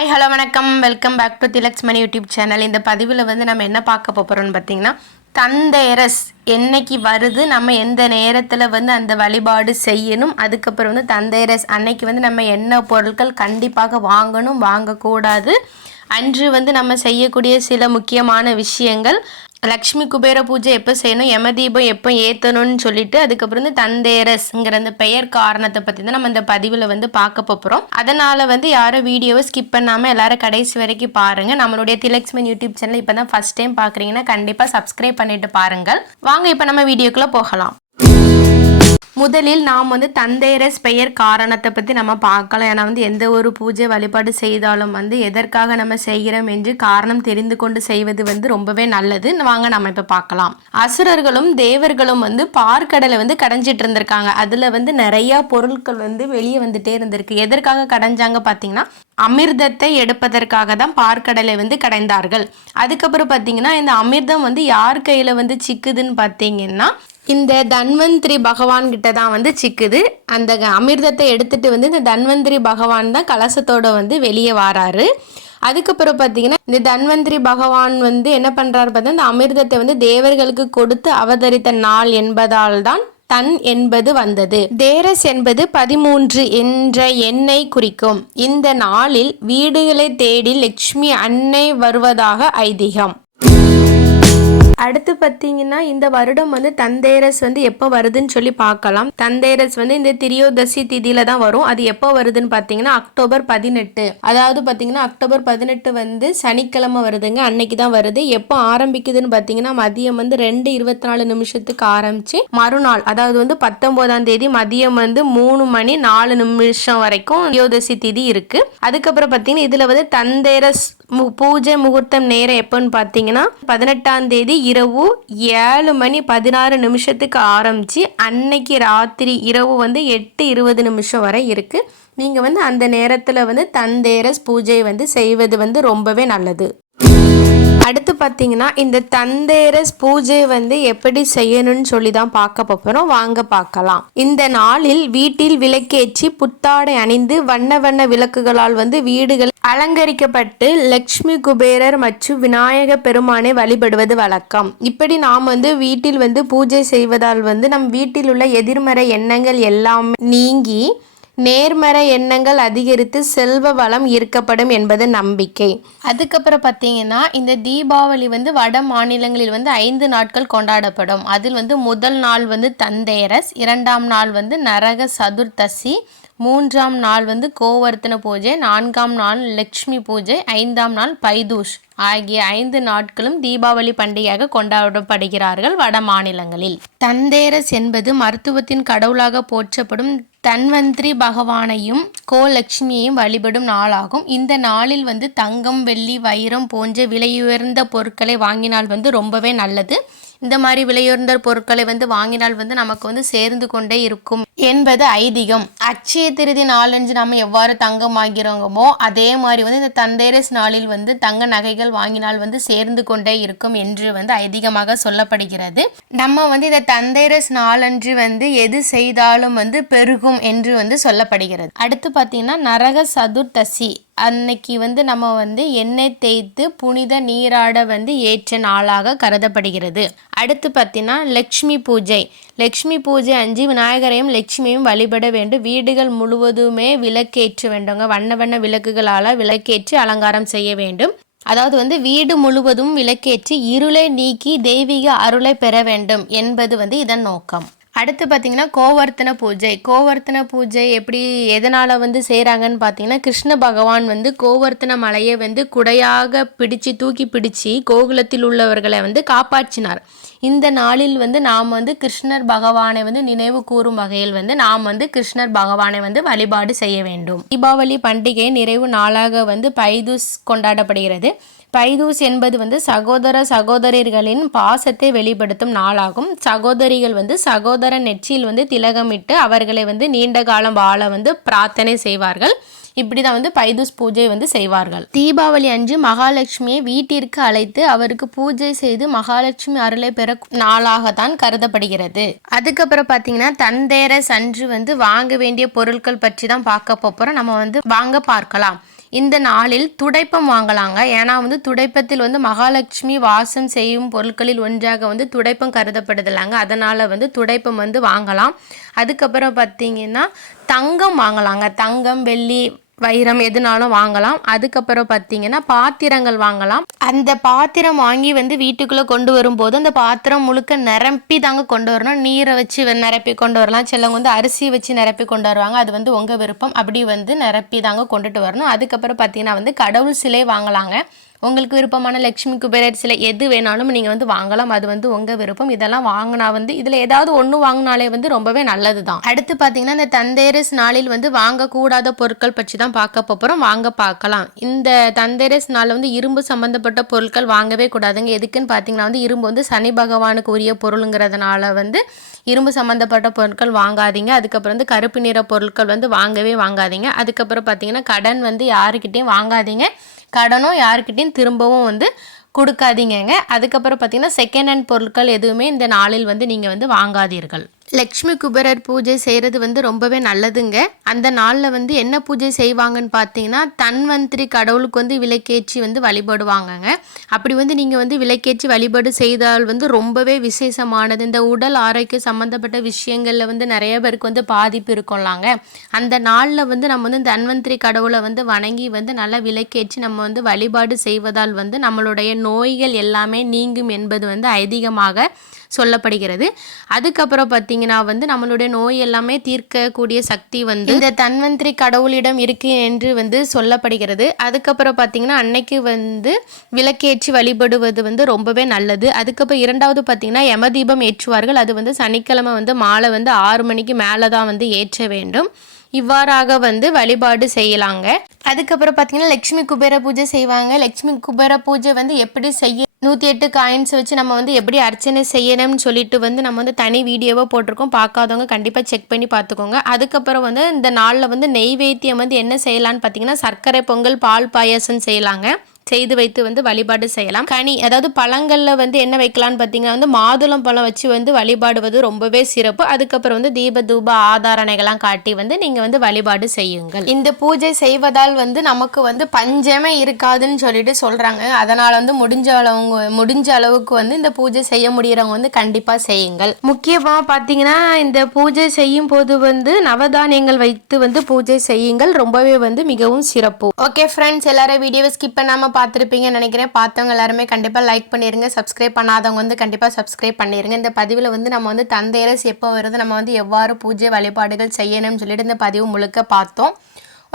Hi hello வணக்கம். Welcome back to Thilaks Mani YouTube channel இந்த பதிவில் வந்து நம்ம என்ன பார்க்க போகிறோம்னு பார்த்தீங்கன்னா தந்தேரஸ் என்னைக்கு வருது நம்ம எந்த நேரத்தில் வந்து அந்த வழிபாடு செய்யணும் அதுக்கப்புறம் வந்து தந்தேரஸ் அன்னைக்கு வந்து நம்ம என்ன பொருட்கள் கண்டிப்பாக வாங்கணும் வாங்கக்கூடாது அன்று வந்து நம்ம செய்யக்கூடிய சில முக்கியமான விஷயங்கள் லக்ஷ்மி குபேர பூஜை எப்போ செய்யணும் யமதீபம் எப்போ ஏற்றணும்னு சொல்லிட்டு அதுக்கப்புறம் வந்து தந்தேரஸ்ங்கிற அந்த பெயர் காரணத்தை பற்றி தான் நம்ம இந்த பதிவில் வந்து பார்க்க போகிறோம் அதனால் வந்து யாரும் வீடியோவை ஸ்கிப் பண்ணாமல் எல்லாரும் கடைசி வரைக்கும் பாருங்கள் நம்மளுடைய திலக்ஸ்மன் யூடியூப் சேனல் இப்போ தான் ஃபஸ்ட் டைம் பார்க்குறீங்கன்னா கண்டிப்பாக சப்ஸ்கிரைப் பண்ணிட்டு பாருங்கள். வாங்க இப்போ நம்ம வீடியோக்குள்ளே போகலாம். முதலில் நாம் வந்து தந்தையரஸ் பெயர் காரணத்தை பற்றி நம்ம பார்க்கலாம். ஏன்னா வந்து எந்த ஒரு பூஜை வழிபாடு செய்தாலும் வந்து எதற்காக நம்ம செய்கிறோம் என்று காரணம் தெரிந்து கொண்டு செய்வது வந்து ரொம்பவே நல்லது. வாங்க நம்ம இப்போ பார்க்கலாம். அசுரர்களும் தேவர்களும் வந்து பார்க்கடலை வந்து கடைஞ்சிட்டு இருந்திருக்காங்க. அதில் வந்து நிறையா பொருட்கள் வந்து வெளியே வந்துட்டே இருந்திருக்கு. எதற்காக கடைஞ்சாங்க பார்த்தீங்கன்னா அமிர்தத்தை எடுப்பதற்காக தான் பார்க்கடலை வந்து கடைந்தார்கள். அதுக்கப்புறம் பார்த்தீங்கன்னா இந்த அமிர்தம் வந்து யார் கையில் வந்து சிக்குதுன்னு பார்த்தீங்கன்னா இந்த தன்வந்திரி பகவான் கிட்ட தான் வந்து சிக்குது. அந்த க- அமிர்தத்தை எடுத்துட்டு வந்து இந்த தன்வந்திரி பகவான் தான் கலசத்தோட வந்து வெளியே வராரு. அதுக்கப்புறம் பார்த்தீங்கன்னா இந்த தன்வந்திரி பகவான் வந்து என்ன பண்ணுறாரு பார்த்தா இந்த அமிர்தத்தை வந்து தேவர்களுக்கு கொடுத்து அவதரித்த நாள் என்பதால் தான் தன் என்பது வந்தது. தேரஸ் என்பது பதிமூன்று என்ற எண்ணை குறிக்கும். இந்த நாளில் வீடுகளை தேடி லட்சுமி அன்னை வருவதாக ஐதீகம். அடுத்து பார்த்தீங்கன்னா இந்த வருடம் வந்து தந்தேரஸ் வந்து எப்போ வருதுன்னு சொல்லி பார்க்கலாம். தந்தேரஸ் வந்து இந்த திரியோதசி திதியில தான் வரும். அது எப்போ வருதுன்னு பார்த்தீங்கன்னா அக்டோபர் பதினெட்டு. அதாவது பார்த்தீங்கன்னா அக்டோபர் பதினெட்டு வந்து சனிக்கிழமை வருதுங்க. அன்னைக்கு தான் வருது. எப்போ ஆரம்பிக்குதுன்னு பார்த்தீங்கன்னா மதியம் வந்து ரெண்டு இருபத்தி நாலு நிமிஷத்துக்கு ஆரம்பிச்சு மறுநாள் அதாவது வந்து பத்தொன்பதாம் தேதி மதியம் வந்து மூணு மணி நாலு நிமிஷம் வரைக்கும் திரியோதசி திதி இருக்கு. அதுக்கப்புறம் பார்த்தீங்கன்னா இதுல வந்து தந்தேரஸ் மு- பூஜை முகூர்த்தம் நேரம் எப்போன்னு பார்த்தீங்கன்னா பதினெட்டாம் தேதி இரவு ஏழு மணி பதினாறு நிமிஷத்துக்கு ஆரம்பித்து அன்னைக்கு ராத்திரி இரவு வந்து எட்டு இருபது நிமிஷம் வரை இருக்குது நீங்கள் வந்து அந்த நேரத்தில் வந்து தந்தேரஸ் பூஜை வந்து செய்வது வந்து ரொம்பவே நல்லது. அடுத்து பார்த்தீங்கன்னா இந்த தந்தேரஸ் பூஜை வந்து எப்படி செய்யணும்னு சொல்லி தான் பார்க்க போகிறோம் வாங்க பார்க்கலாம். இந்த நாளில் வீட்டில் விளக்கேற்றி புத்தாடை அணிந்து வண்ண வண்ண விளக்குகளால் வந்து வீடுகள் அலங்கரிக்கப்பட்டு லக்ஷ்மி குபேரர் மற்றும் விநாயக பெருமானை வழிபடுவது வழக்கம். இப்படி நாம் வந்து வீட்டில் வந்து பூஜை செய்வதால் வந்து நம் வீட்டில் உள்ள எதிர்மறை எண்ணங்கள் எல்லாம் நீங்கி நேர்மறை எண்ணங்கள் அதிகரித்து செல்வ வளம் ஈர்க்கப்படும் என்பது நம்பிக்கை. அதுக்கப்புறம் பார்த்தீங்கன்னா இந்த தீபாவளி வந்து வட மாநிலங்களில் வந்து ஐந்து நாட்கள் கொண்டாடப்படும். அதில் வந்து முதல் நாள் வந்து தந்தேரஸ் இரண்டாம் நாள் வந்து நரக சதுர்த்தசி மூன்றாம் நாள் வந்து கோவர்த்தன பூஜை நான்காம் நாள் லக்ஷ்மி பூஜை ஐந்தாம் நாள் பைதூஷ் ஆகிய ஐந்து நாட்களும் தீபாவளி பண்டிகையாக கொண்டாடப்படுகிறார்கள் வட மாநிலங்களில். தந்தேரஸ் என்பது மருத்துவத்தின் கடவுளாக போற்றப்படும் தன்வந்திரி பகவானையும் கோலட்சுமியையும் வழிபடும் நாளாகும். இந்த நாளில் வந்து தங்கம் வெள்ளி வைரம் போன்ற விலையுயர்ந்த பொருட்களை வாங்கினால் வந்து ரொம்பவே நல்லது. இந்த மாதிரி விலையுயர்ந்த பொருட்களை வந்து வாங்கினால் வந்து நமக்கு வந்து சேர்ந்து கொண்டே இருக்கும். என்பது ஐதீகம். அச்சய திருதி நாளன்று நம்ம எவ்வாறு தங்கம் வாங்கிறோமோ அதே மாதிரி வந்து இந்த தந்தேரஸ் நாளில் வந்து தங்க நகைகள் வாங்கினால் வந்து சேர்ந்து கொண்டே இருக்கும் என்று வந்து ஐதீகமாக சொல்லப்படுகிறது. நம்ம வந்து இந்த தந்தேரஸ் நாளன்று வந்து எது செய்தாலும் வந்து பெருகும் என்று வந்து சொல்லப்படுகிறது. அடுத்து பார்த்தீங்கன்னா நரக சதுர்த்தசி. அன்னைக்கு வந்து நம்ம வந்து எண்ணெய் தேய்த்து புனித நீராட வந்து ஏற்ற நாளாக கருதப்படுகிறது. அடுத்து பார்த்தீங்கன்னா லக்ஷ்மி பூஜை. லக்ஷ்மி பூஜை அஞ்சு விநாயகரையும் லட்சுமியும் வழிபட வேண்டும். வீடுகள் முழுவதுமே விளக்கேற்ற வேண்டுங்க. வண்ண வண்ண விளக்குகளால் விளக்கேற்றி அலங்காரம் செய்ய வேண்டும். அதாவது வந்து வீடு முழுவதும் விளக்கேற்றி இருளை நீக்கி தெய்வீக அருளை பெற வேண்டும் என்பது வந்து இதன் நோக்கம். அடுத்து பார்த்தீங்கன்னா கோவர்த்தன பூஜை. கோவர்த்தன பூஜை எப்படி எதனால் வந்து செய்கிறாங்கன்னு பார்த்தீங்கன்னா கிருஷ்ண பகவான் வந்து கோவர்த்தன மலையை வந்து குடையாக பிடிச்சு தூக்கி பிடிச்சு கோகுலத்தில் உள்ளவர்களை வந்து காப்பாற்றினார். இந்த நாளில் வந்து நாம் வந்து கிருஷ்ணர் பகவானை வந்து நினைவு கூறும் வகையில் வந்து நாம் வந்து கிருஷ்ணர் பகவானை வந்து வழிபாடு செய்ய வேண்டும். தீபாவளி பண்டிகை நிறைவு நாளாக வந்து பைதுஸ் கொண்டாடப்படுகிறது. பைதூஸ் என்பது வந்து சகோதர சகோதரிகளின் பாசத்தை வெளிப்படுத்தும் நாளாகும். சகோதரிகள் வந்து சகோதர நெற்றியில் வந்து திலகமிட்டு அவர்களை வந்து நீண்ட காலம் வாழ வந்து பிரார்த்தனை செய்வார்கள். இப்படி தான் வந்து பைதூஸ் பூஜை வந்து செய்வார்கள். தீபாவளி அன்று மகாலட்சுமியை வீட்டிற்கு அழைத்து அவருக்கு பூஜை செய்து மகாலட்சுமி அருளை பெற நாளாக தான் கருதப்படுகிறது. அதுக்கப்புறம் பார்த்தீங்கன்னா தந்தேரஸ் அன்று வந்து வாங்க வேண்டிய பொருட்கள் பற்றி தான் பார்க்க போகிறோம் நம்ம வந்து வாங்க பார்க்கலாம். இந்த நாளில் துடைப்பம் வாங்கலாங்க. ஏன்னா வந்து துடைப்பத்தில் வந்து மகாலட்சுமி வாசம் செய்யும் பொருட்களில் ஒன்றாக வந்து துடைப்பம் கருதப்படுதில்லைங்க அதனால் வந்து துடைப்பம் வந்து வாங்கலாம். அதுக்கப்புறம் பார்த்தீங்கன்னா தங்கம் வாங்கலாங்க. தங்கம் வெள்ளி வைரம் எதுனாலும் வாங்கலாம். அதுக்கப்புறம் பார்த்தீங்கன்னா பாத்திரங்கள் வாங்கலாம். அந்த பாத்திரம் வாங்கி வந்து வீட்டுக்குள்ளே கொண்டு வரும்போது அந்த பாத்திரம் முழுக்க நிரப்பி தாங்க கொண்டு வரணும். நீரை வச்சு நிரப்பி கொண்டு வரலாம். சிலவங்க வந்து அரிசி வச்சு நிரப்பி கொண்டு வருவாங்க. அது வந்து உங்கள் விருப்பம். அப்படி வந்து நிரப்பி தாங்க கொண்டுட்டு வரணும். அதுக்கப்புறம் பார்த்தீங்கன்னா வந்து கடவுள் சிலை வாங்கலாங்க. உங்களுக்கு விருப்பமான லக்ஷ்மி குபேரர் எது வேணாலும் நீங்கள் வந்து வாங்கலாம். அது வந்து உங்கள் விருப்பம். இதெல்லாம் வாங்கினா வந்து இதில் ஏதாவது ஒன்று வாங்கினாலே வந்து ரொம்பவே நல்லது தான் அடுத்து பார்த்தீங்கன்னா இந்த தந்தேரஸ் நாளில் வந்து வாங்கக்கூடாத பொருட்கள் பற்றி தான் பார்க்க போகிறோம் வாங்க பார்க்கலாம். இந்த தந்தேரஸ் நாளில் வந்து இரும்பு சம்மந்தப்பட்ட பொருட்கள் வாங்கவே கூடாதுங்க. எதுக்குன்னு பார்த்தீங்கன்னா வந்து இரும்பு வந்து சனி பகவானுக்கு உரிய பொருளுங்கிறதுனால வந்து இரும்பு சம்மந்தப்பட்ட பொருட்கள் வாங்காதீங்க. அதுக்கப்புறம் வந்து கருப்பு நிற பொருட்கள் வந்து வாங்கவே வாங்காதீங்க. அதுக்கப்புறம் பார்த்தீங்கன்னா கடன் வந்து யாருக்கிட்டேயும் வாங்காதீங்க. கடனும் யாருக்கிட்டையும் திரும்பவும் வந்து கொடுக்காதீங்கங்க. அதுக்கப்புறம் பார்த்தீங்கன்னா செகண்ட் ஹேண்ட் பொருட்கள் எதுவுமே இந்த நாளில் வந்து நீங்கள் வந்து வாங்காதீர்கள். லக்ஷ்மி குபேரர் பூஜை செய்கிறது வந்து ரொம்பவே நல்லதுங்க. அந்த நாளில் வந்து என்ன பூஜை செய்வாங்கன்னு பார்த்தீங்கன்னா தன்வந்திரி கடவுளுக்கு வந்து விளக்கேற்றி வந்து வழிபடுவாங்கங்க. அப்படி வந்து நீங்கள் வந்து விளக்கேற்றி வழிபாடு செய்தால் வந்து ரொம்பவே விசேஷமானது. இந்த உடல் ஆரோக்கியம் சம்மந்தப்பட்ட விஷயங்களில் வந்து நிறைய பேருக்கு வந்து பாதிப்பு இருக்கும்லாங்க. அந்த நாளில் வந்து நம்ம வந்து தன்வந்திரி கடவுளை வந்து வணங்கி வந்து நல்லா விளக்கேற்றி நம்ம வந்து வழிபாடு செய்வதால் வந்து நம்மளுடைய நோய்கள் எல்லாமே நீங்கும் என்பது வந்து ஐதீகமாக சொல்லப்படுகிறது. அதுக்கப்புறம் பார்த்தீங்கன்னா வந்து நம்மளுடைய நோய் எல்லாமே தீர்க்கக்கூடிய சக்தி வந்து இந்த தன்வந்திரி கடவுளிடம் இருக்கு என்று வந்து சொல்லப்படுகிறது. அதுக்கப்புறம் பார்த்தீங்கன்னா அன்னைக்கு வந்து விளக்கேற்றி வழிபடுவது வந்து ரொம்பவே நல்லது. அதுக்கப்புறம் இரண்டாவது பார்த்தீங்கன்னா யமதீபம் ஏற்றுவார்கள். அது வந்து சனிக்கிழமை வந்து மாலை வந்து ஆறு மணிக்கு மேலே தான் வந்து ஏற்ற வேண்டும். இவ்வாறாக வந்து வழிபாடு செய்யலாங்க. அதுக்கப்புறம் பார்த்தீங்கன்னா லக்ஷ்மி குபேர பூஜை செய்வாங்க. லக்ஷ்மி குபேர பூஜை வந்து எப்படி செய்ய நூற்றி எட்டு காயின்ஸ் வச்சு நம்ம வந்து எப்படி அர்ச்சனை செய்யணும்னு சொல்லிட்டு வந்து நம்ம வந்து தனி வீடியோவாக போட்டிருக்கோம். பார்க்காதவங்க கண்டிப்பாக செக் பண்ணி பார்த்துக்கோங்க. அதுக்கப்புறம் வந்து இந்த நாளில் வந்து நெய்வேத்தியம் வந்து என்ன செய்யலான்னு பார்த்தீங்கன்னா சர்க்கரை பொங்கல் பால் பாயாசம் செய்யலாங்க. செய்து வைத்து வந்து வழிபாடு செய்யலாம். கனி அதாவது பழங்களில் வந்து என்ன வைக்கலாம்னு பார்த்தீங்கன்னா வந்து மாதுளம் பழம் வச்சு வந்து வழிபாடுவது ரொம்பவே சிறப்பு. அதுக்கப்புறம் வந்து தீப தூப ஆதாரணைகள்லாம் காட்டி வந்து நீங்கள் வந்து வழிபாடு செய்யுங்கள். இந்த பூஜை செய்வதால் வந்து நமக்கு வந்து பஞ்சமே இருக்காதுன்னு சொல்லிட்டு சொல்கிறாங்க அதனால் வந்து முடிஞ்ச அளவுங்க முடிஞ்ச அளவுக்கு வந்து இந்த பூஜை செய்ய முடியறவங்க வந்து கண்டிப்பாக செய்யுங்கள். முக்கியமாக பார்த்தீங்கன்னா இந்த பூஜை செய்யும் போது வந்து நவதானியங்கள் வைத்து வந்து பூஜை செய்யுங்கள். ரொம்பவே வந்து மிகவும் சிறப்பு. ஓகே ஃப்ரெண்ட்ஸ் எல்லாரும் வீடியோவை ஸ்கிப் பண்ணாமல் பார்த்துருப்பீங்கன்னு நினைக்கிறேன். பார்த்தவங்க எல்லாருமே கண்டிப்பாக லைக் பண்ணிருங்க. சப்ஸ்கிரைப் பண்ணாதவங்க வந்து கண்டிப்பாக சப்ஸ்கிரைப் பண்ணிடுங்க இந்த பதிவில் வந்து நம்ம வந்து தந்தையரசு எப்போ வருது நம்ம வந்து எவ்வாறு பூஜை வழிபாடுகள் செய்யணும்னு சொல்லிட்டு இந்த பதிவு முழுக்க பார்த்தோம்.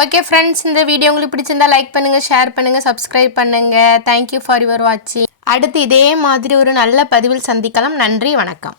ஓகே ஃப்ரெண்ட்ஸ் இந்த வீடியோ உங்களுக்கு பிடிச்சிருந்தா லைக் பண்ணுங்கள் ஷேர் பண்ணுங்கள் சப்ஸ்கிரைப் பண்ணுங்கள் தேங்க்யூ ஃபார் யுவர் வாட்சிங் அடுத்து இதே மாதிரி ஒரு நல்ல பதிவில் சந்திக்கலாம். நன்றி வணக்கம்.